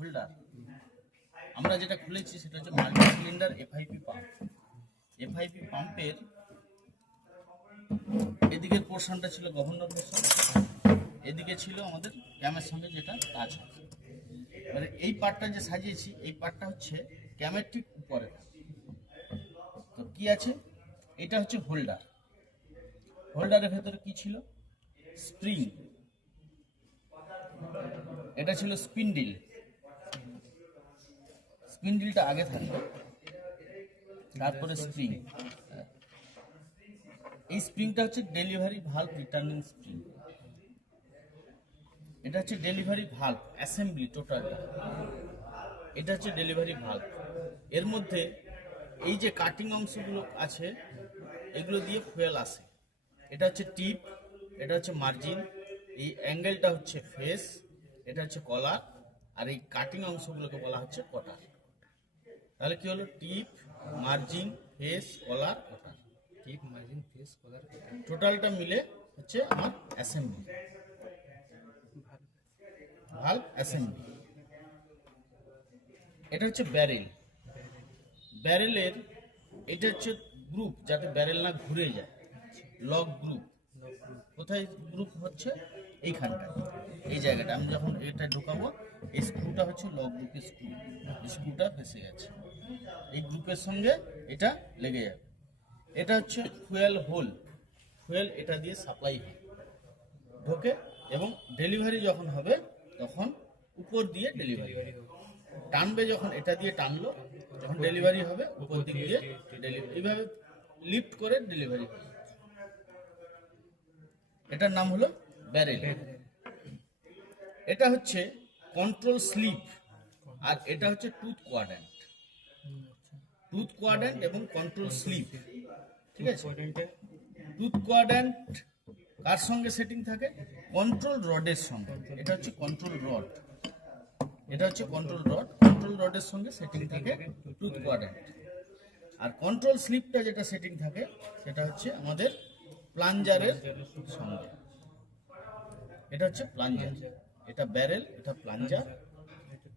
Holder. আমরা যেটা খুলেছি সেটা হচ্ছে multi cylinder FIP pump. FIP পাম্পের এদিকের পোর্শনটা ছিল গভর্নর পোর্শন, এদিকে ছিল আমাদের ক্যামের সঙ্গে যেটা টাচ হয়। এবারে এই পার্টটা যে সাজিয়েছি এই পার্টটা হচ্ছে ক্যামের ঠিক উপরে। তো কি আছে, এটা হচ্ছে হোল্ডার। হোল্ডারের ভেতরে কি ছিল, স্প্রিং, এটা ছিল স্পিন্ডিল। স্পিন্ডিলটা আগে থাকবে, তারপরে স্প্রিং। এই স্প্রিংটা হচ্ছে ডেলিভারি ভালভ রিটার্নিং স্প্রিং। এটা হচ্ছে ডেলিভারি ভালভ অ্যাসেম্বলি টোটালটা। এটা হচ্ছে ডেলিভারি ভালভ। এর মধ্যে এই যে কাটিং অংশগুলো আছে এগুলো দিয়ে ফুয়েল আসে। এটা হচ্ছে টিপ, এটা হচ্ছে মার্জিন, এই অ্যাঙ্গেলটা হচ্ছে ফেস, এটা হচ্ছে কলার, আর এই কাটিং অংশগুলোকে বলা হচ্ছে কটার। তাহলে কি হলো, টিপ, মার্জিন, ফেস, কলার, কটার। টিপ, মার্জিন, ফেস, কলার, টোটালটা মিলে হচ্ছে আমার অ্যাসেম্বলি, ভালভ অ্যাসেম্বলি। এটা হচ্ছে ব্যারেল। ব্যারেলের এটা হচ্ছে গ্রুপ, যাতে ব্যারেল না ঘুরে যায়, লক গ্রুপ। কোথায় গ্রুপ হচ্ছে, এইখানটায়, এই জায়গাটা। আমি যখন এটা ঢোকাবো এই স্ক্রুটা হচ্ছে লক গ্রুপের স্ক্রু, স্ক্রুটা ফেসে গেছে, এই গ্রুপের সঙ্গে এটা লেগে যাবে। এটা হচ্ছে ফুয়েল হোল, ফুয়েল এটা দিয়ে সাপ্লাই হয়, ঢোকে, এবং ডেলিভারি যখন হবে তখন উপর দিয়ে ডেলিভারি টানবে। যখন এটা দিয়ে টানলো, যখন ডেলিভারি হবে উপর দিক দিয়ে ডেলিভারি, এইভাবে লিফট করে ডেলিভারি হবে। এটার নাম হলো ব্যারেল। এটা হচ্ছে কন্ট্রোল স্লিপ, আর এটা হচ্ছে টুথ কোয়াড্র্যান্ট। টুথ কোয়াড্র্যান্ট এবং কন্ট্রোল স্লিপ, ঠিক আছে। টুথ কোয়াড্র্যান্ট কার সঙ্গে সেটিং থাকে, কন্ট্রোল রডের সঙ্গে। এটা হচ্ছে কন্ট্রোল রড, এটা হচ্ছে কন্ট্রোল রড। কন্ট্রোল রডের সঙ্গে সেটিং থাকে টুথ কোয়াড্র্যান্ট। আর কন্ট্রোল স্লিপটা যেটা সেটিং থাকে সেটা হচ্ছে আমাদের প্লাঞ্জারের সঙ্গে। এটা হচ্ছে প্লাঞ্জার, এটা ব্যারেল, এটা প্লাঞ্জার,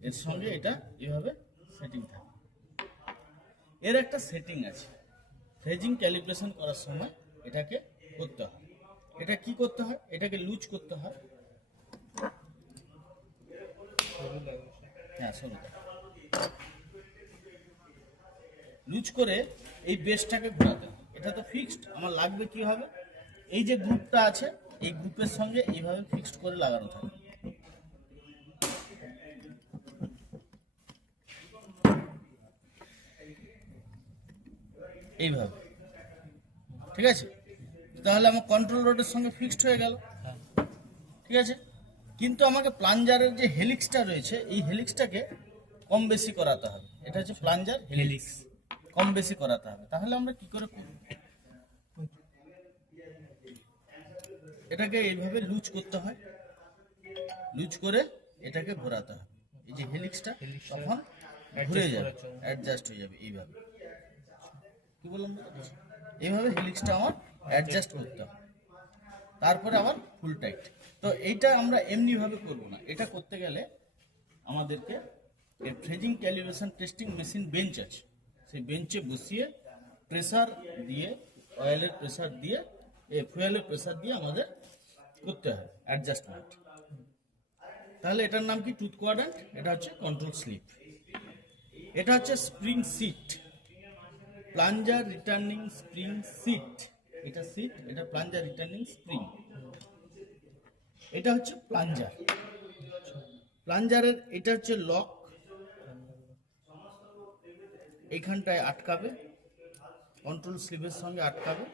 এর সঙ্গে এটা এইভাবে সেটিং থাকে। এর একটা সেটিং আছে, ফ্রেজিং ক্যালিব্রেশন করার সময় এটাকে করতে হয়। এটা কি করতে হয়, এটাকে লুজ করতে হয়। হ্যাঁ, সরুটা লুজ করে এই বেসটাকে ঘোরাতে হয়। এটা তো ফিক্সড, আমার লাগবে কি হবে, এই যে গ্রুপটা আছে এই গ্রুপের সঙ্গে এইভাবে ফিক্সড করে লাগানো থাকে। এইভাবে, ঠিক আছে। তাহলে আমার কন্ট্রোল রডের সঙ্গে ফিক্সড হয়ে গেল, ঠিক আছে। কিন্তু আমাকে প্লাঞ্জারের যে হেলিক্সটা রয়েছে এই হেলিক্সটাকে কম বেশি করাতে হবে। এটা হচ্ছে প্লাঞ্জার হেলিক্স, কম বেশি করাতে হবে। তাহলে আমরা কি করে করব, এটাকে এইভাবে লুজ করতে হয়, লুজ করে এটাকে ঘোরাতে হবে। এই যে হেলিক্সটা তখন ঘুরে যাবে, অ্যাডজাস্ট হয়ে যাবে। এইভাবে কি বললাম, এইভাবে হেলিক্সটা আমার অ্যাডজাস্ট করতে হবে, তারপরে আবার ফুল টাইট। তো এইটা আমরা এমনি ভাবে করবো না, এটা করতে গেলে আমাদেরকে এর ফ্রেজিং ক্যালিব্রেশন টেস্টিং মেশিন বেঞ্চ আছে, সেই বেঞ্চে বসিয়ে প্রেসার দিয়ে, অয়েলের প্রেসার দিয়ে, ফুয়েলের প্রেসার দিয়ে আমাদের করতে হয় অ্যাডজাস্টমেন্ট। তাহলে এটার নাম কি, টুথ কোয়াড্র্যান্ট, এটা হচ্ছে কন্ট্রোল স্লিপ। এটা হচ্ছে spring seat, plunger returning spring seat. এটা সিট, এটা প্লাঞ্জার রিটার্নিং স্প্রিং। এটা হচ্ছে প্লাঞ্জার। প্লাঞ্জারের এটা হচ্ছে লক, এইখানটায় আটকাবে, কন্ট্রোল স্লিপের সঙ্গে আটকাবে।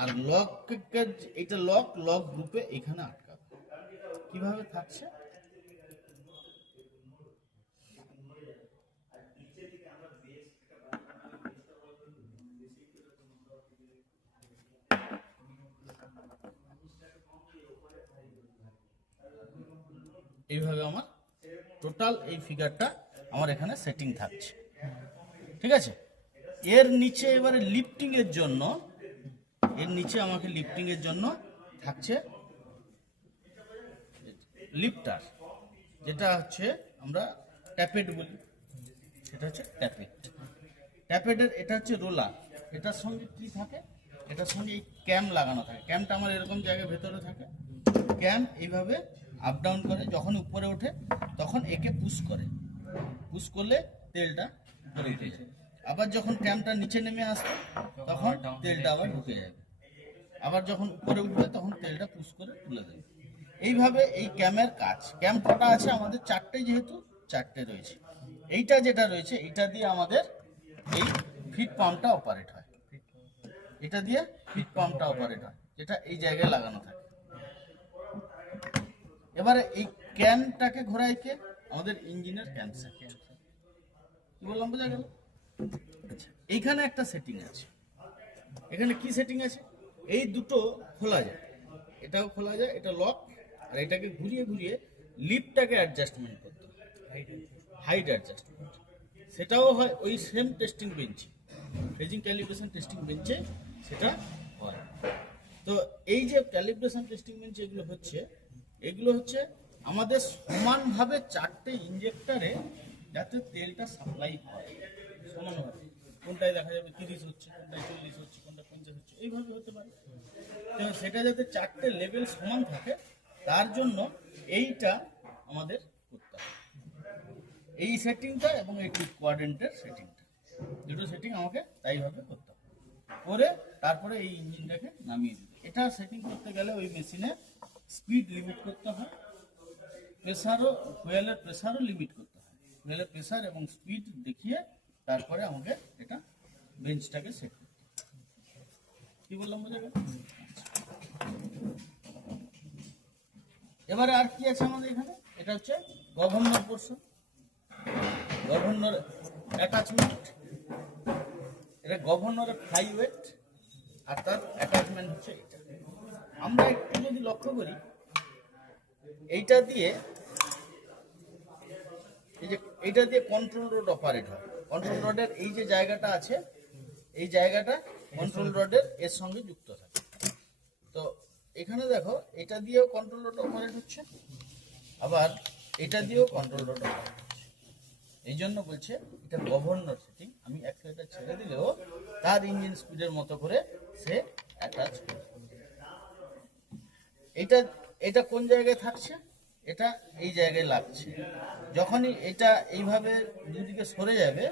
আর লক, এটা লক, লক গ্রুপে এখানে আটকাবে। কিভাবে থাকছে, এইভাবে আমার টোটাল এই ফিগারটা আমার এখানে সেটিং থাকছে, ঠিক আছে। এর নিচে এবারে লিফটিং এর জন্য, এর নিচে আমাকে লিফটিং এর জন্য থাকছে লিফটার। যেটা হচ্ছে আমরা ট্যাপেট বলি, সেটা হচ্ছে ট্যাপেট। ট্যাপেটের এটা হচ্ছে রোলার, এটার সঙ্গে কি থাকে, এটার সঙ্গে এই ক্যাম লাগানো থাকে। ক্যামটা আমার এরকম জায়গায় ভেতরে থাকে, ক্যাম এইভাবে আপ ডাউন করে, যখন উপরে ওঠে তখন একে পুশ করে, পুশ করলে তেলটা উপরে উঠে যায়। আবার যখন ক্যামটা নিচে নেমে আসবে তখন তেলটা আবার ঢুকে যাবে, আবার যখন উপরে উঠবে তখন তেলটা পুশ করে তুলে দেবে। এইভাবে এই ক্যামের কাজ। ক্যাম কটা আছে আমাদের? চারটে, যেহেতু চারটে রয়েছে। এইটা যেটা রয়েছে এটা দিয়ে আমাদের এই ফিট পাম্পটা অপারেট হয়, এটা দিয়ে ফিট পাম্পটা অপারেট হয়, যেটা এই জায়গায় লাগানো থাকে। এবারে এই ক্যানটাকে ঘোরায় কে? আমাদের ইঞ্জিনের ক্যানসেট। কি বললাম, বোঝা গেল? আচ্ছা, এইখানে একটা সেটিং আছে। এখানে কি সেটিং আছে? এই দুটো খোলা যায়, এটাও খোলা যায়, এটা লক। আর এটাকে ঘুরিয়ে ঘুরিয়ে লিফটটাকে অ্যাডজাস্টমেন্ট করতে হয়, হাইট অ্যাডজাস্টমেন্ট। সেটাও হয় ওই সেম টেস্টিং বেঞ্চে, ফ্রেজিং ক্যালিব্রেশন টেস্টিং বেঞ্চে সেটা হয়। তো এই যে ক্যালিব্রেশন টেস্টিং বেঞ্চ এগুলো হচ্ছে আমাদের সমানভাবে চারটে ইঞ্জেক্টরে যাতে তেলটা সাপ্লাই হয় সমানভাবে। কোনটায় দেখা যাবে 30 হচ্ছে, কোনটায় 40 হচ্ছে, কোনটা 50 হচ্ছে, এইভাবে হতে পারে। তো সেটা যাতে চারটে লেভেল সমান থাকে তার জন্য এইটা আমাদের করতে হবে, এই সেটিংটা এবং এই টুথ কোয়াড্রেন্টের সেটিংটা, দুটো সেটিং আমাকে তাইভাবে করতে হবে। করে তারপরে এই ইঞ্জিনটাকে নামিয়ে দিবে। এটা সেটিং করতে গেলে ওই মেশিনে স্পিড লিমিট করতে হয়, ফুয়েলের প্রেসারও লিমিট করতে হয়। ফুয়েলের প্রেসার এবং স্পিড দেখিয়ে তারপরে আমাকে এটা বেঞ্চটাকে সেট করতে হবে। কি বললাম, বোঝা গেল? এবারে আর কি আছে আমাদের এখানে? এটা হচ্ছে গভর্নর পোর্শন, গভর্নর অ্যাটাচমেন্ট। এটা গভর্নরের ফ্লাই ওয়েট আর তার অ্যাটাচমেন্ট হচ্ছে এটা। আমরা একটু যদি লক্ষ্য করি, এইটা দিয়ে এইটা দিয়ে কন্ট্রোল রড অপারেট হয়। কন্ট্রোল রডের এই যে জায়গাটা আছে, এই জায়গাটা কন্ট্রোল রডের এর সঙ্গে যুক্ত থাকে। তো এখানে দেখো, এটা দিয়েও কন্ট্রোল রড অপারেট হচ্ছে, আবার এটা দিয়েও কন্ট্রোল রড অপারেট হচ্ছে। এই জন্য বলছে এটা গভর্নর সেটিং। আমি অ্যাক্সেলেটার ছেড়ে দিলেও তার ইঞ্জিন স্পিডের মতো করে সে অ্যাটাচ করে। এটা কোন জায়গায় থাকছে? এটা এই জায়গায় লাগছে। যখনই এটা এইভাবে দুদিকে সরে যাবে,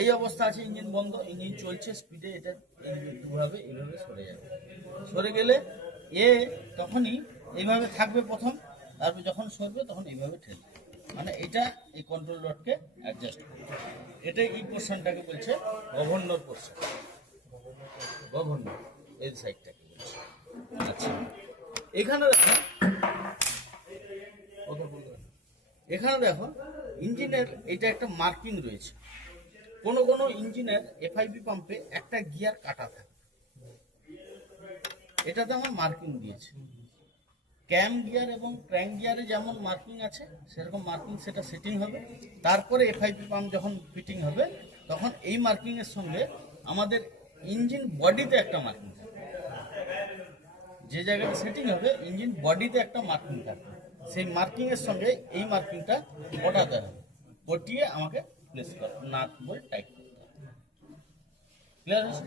এই অবস্থা আছে, ইঞ্জিন বন্ধ, ইঞ্জিন চলছে স্পিডে, এটা দুভাবে এইভাবে সরে যাবে। সরে গেলে তখনই এইভাবে থাকবে প্রথম, তারপর যখন সরবে তখন এইভাবে ঠেলবে। মানে এটা এই কন্ট্রোল রডকে অ্যাডজাস্ট করবে। এটা এই পোর্শনটাকে বলছে গভর্নর পোর্শন, গভর্নর এই সাইডটাকে বলছে। আচ্ছা, এখানে দেখো ইঞ্জিনের এটা একটা মার্কিং রয়েছে। কোন কোন ইঞ্জিনের এফআইবি পাম্পে একটা গিয়ার কাটা থাকে, এটাতে আমার মার্কিং দিয়েছে। ক্যাম গিয়ার এবং ক্র্যাঙ্ক গিয়ারে যেমন মার্কিং আছে সেরকম মার্কিং সেটা সেটিং হবে। তারপরে এফআইপি পাম্প যখন ফিটিং হবে তখন এই মার্কিং এর সঙ্গে আমাদের ইঞ্জিন বডিতে একটা মার্কিং থাকবে। যে জায়গাটা সেটিং হবে ইঞ্জিন বডিতে একটা মার্কিং থাকবে, সেই মার্কিং এর সঙ্গে এই মার্কিংটা পটাতে হবে, পটিয়ে আমাকে প্লেস করতে, নাট বল টাইট করতে হবে। ক্লিয়ার হয়েছে?